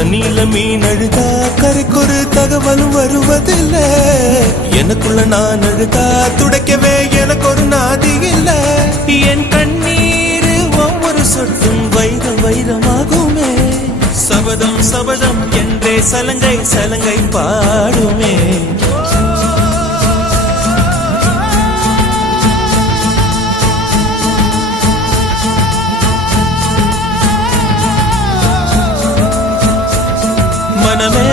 தண்ணியில மீன் அழுதா கரைக்கொரு தகவலும் வருவதில்லை. எனக்குள்ள நான் அழுதா துடைக்கவே எனக்கு ஒரு நாதி இல்லை. என் கண்ணீர் ஒவ்வொரு சொட்டும் வைரம் வைரமாகுமே. சபதம் சபதம் என்றே சலங்கை சலங்கை பாடுமே. மனமே